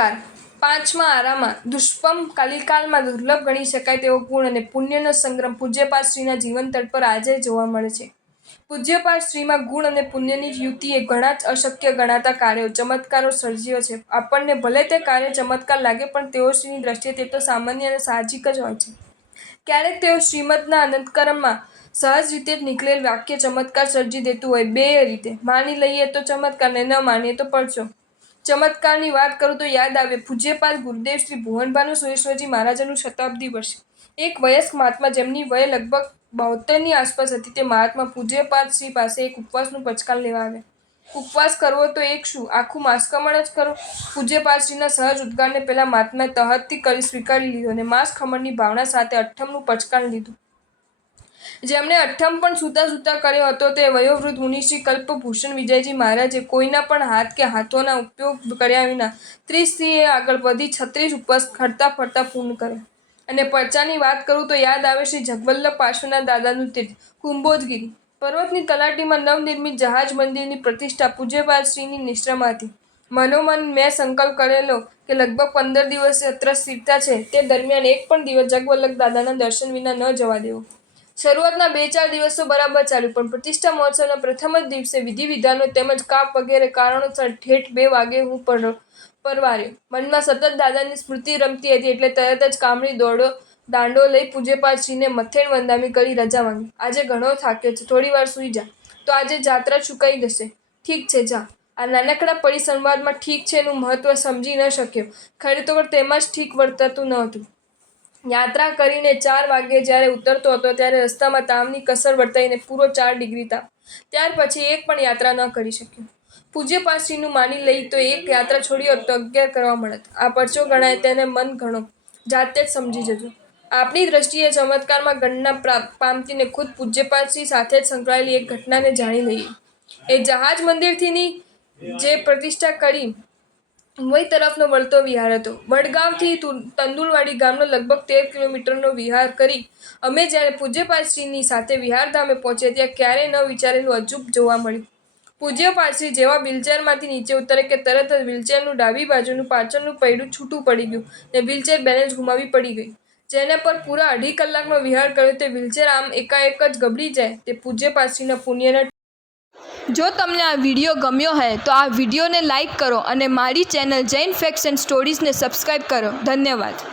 નમસ્કાર। પાંચમા આરામાં દુષ્પમ કલિકાલમાં દુર્લભ ગણી શકાય તેવો ગુણ અને પુણ્યનો સંગ્રહ પૂજ્યપાદ શ્રીના જીવન તટ પર આજે જોવા મળે છે। પૂજ્યપાદ શ્રીમાં ગુણ અને પુણ્યની યુતિએ ઘણા જ અશક્ય ગણાતા કાર્યો ચમત્કારો સર્જ્યો છે। આપણને ભલે તે કાર્ય ચમત્કાર લાગે પણ તેઓ શ્રીની દ્રષ્ટિએ તે તો સામાન્ય અને સાહજિક જ હોય છે। ક્યારેક તેઓ શ્રીમદના અનંતકરણમાં સહજ રીતે જ નીકળેલ વાક્ય ચમત્કાર સર્જી દેતું હોય। બે રીતે માની લઈએ તો ચમત્કાર ને ન માનીએ તો પરચો। ચમત્કારની વાત કરું તો યાદ આવે પૂજ્યપાદ ગુરુદેવ શ્રી ભુવનભાનુ સુરેશ્વરજી મહારાજનું શતાબ્દી વર્ષ। એક વયસ્ક મહાત્મા જેમની વય લગભગ 72ની આસપાસ હતી તે મહાત્મા પૂજ્યપાદ શ્રી પાસે એક ઉપવાસનું પચકાન લેવા આવ્યા। ઉપવાસ કરવો તો એક શું, આખું માસખમણ જ કરો। પૂજ્યપાદ શ્રીના સહજ ઉદ્ગારને પેલા મહાત્માએ તહતથી કરી સ્વીકારી લીધો અને માસખમણની ભાવના સાથે અઠ્ઠમનું પચકાન લીધું। જેમણે અઠ્ઠમ પણ સૂતા સૂતા કર્યો હતો તે વયોવૃદ્ધ મુનિશ્રી કલ્પભૂષણ વિજયજી મહારાજે કોઈના પણ હાથ કે હાથોના ઉપયોગ કર્યા વિના 30 આગળ વધી 36 ઉપવાસ ફરતા ફરતા પૂર્ણ કર્યા। અને પરચાની વાત કરું તો યાદ આવે શ્રી જગવલ્લભ પાર્શ્વનાથ દાદાનું તીર્થ કુંભોજગીરી પર્વતની તલાટીમાં નવનિર્મિત જહાજ મંદિરની પ્રતિષ્ઠા પૂજ્યપાદ શ્રીની નિશ્રામાં હતી। મનોમન મેં સંકલ્પ કરેલો કે લગભગ 15 દિવસ યાત્રા સ્થિરતા છે તે દરમિયાન એક પણ દિવસ જગવલ્લભ દાદાના દર્શન વિના ન જવા દેવો। શરૂઆતના 2-4 દિવસ તો બરાબર ચાલ્યું પણ પ્રતિષ્ઠા મહોત્સવના પ્રથમ જ દિવસે વિધિ વિધાનો તેમજ કાપ વગેરે કારણોસર ઠેઠ 2 વાગે હું પરવાર્યો। મનમાં સતત દાદાની સ્મૃતિ રમતી હતી એટલે તરત જ કામળી દાંડો લઈ પૂજ્યપાદ શ્રીને મથેણ વંદામી કરી રજા માંગી। આજે ઘણો થાક્યો છે, થોડી વાર સૂઈ જા, તો આજે જાત્રા ચૂકાઈ જશે। ઠીક છે જા। આ નાનકડા પરિસંવાદમાં ઠીક છે નું મહત્વ સમજી ન શક્યો, ખરેખર તેમાં જ ઠીક વર્તાતું ન હતું। યાત્રા કરીને 4 વાગ્યે જ્યારે ઉતરતો હતો ત્યારે રસ્તામાં તાવની કસર વર્તાઈને પૂરો 4 ડિગ્રી તાવ। ત્યાર પછી એક પણ યાત્રા ન કરી શક્યો। પૂજ્યપાદ શ્રીનું માની લઈ તો એક યાત્રા છોડી હોત તો 11 કરવા મળત। આ પરચો ગણાય તેને મન ઘણો, જાતે જ સમજી જજો। આપણી દ્રષ્ટિએ ચમત્કારમાં ગણના પામતીને ખુદ પૂજ્યપાદ શ્રી સાથે જ સંકળાયેલી એક ઘટનાને જાણી લઈએ। એ જહાજ મંદિરથીની જે પ્રતિષ્ઠા કરી મુંબઈ તરફનો વળતો વિહાર હતો। વડગામથી તંદુલવાડી ગામનો લગભગ 13 કિલોમીટરનો વિહાર કરી અમે જ્યારે પૂજ્યપાદ શ્રીની સાથે વિહારધામે પહોંચ્યા ત્યાં ક્યારેય ન વિચારેલું અજુબ જોવા મળ્યું। પૂજ્યપાદ શ્રી જેવા વ્હીલચેરમાંથી નીચે ઉતરે કે તરત જ વ્હીલચેરનું ડાબી બાજુનું પાછળનું પૈડું છૂટું પડી ગયું ને વ્હીલચેર બેલેન્સ ગુમાવી પડી ગઈ। જેને પર પૂરા 2.5 કલાકનો વિહાર કર્યો તે વ્હીલચેર આમ એકાએક જ ગબડી જાય તે પૂજ્યપાદ શ્રીના પુણ્યના। જો તમને આ વિડીયો ગમ્યો હોય તો આ વિડીયોને લાઈક કરો અને મારી ચેનલ જૈન ફેક્ટ્સ એન્ડ સ્ટોરીઝને સબસ્ક્રાઈબ કરો। ધન્યવાદ।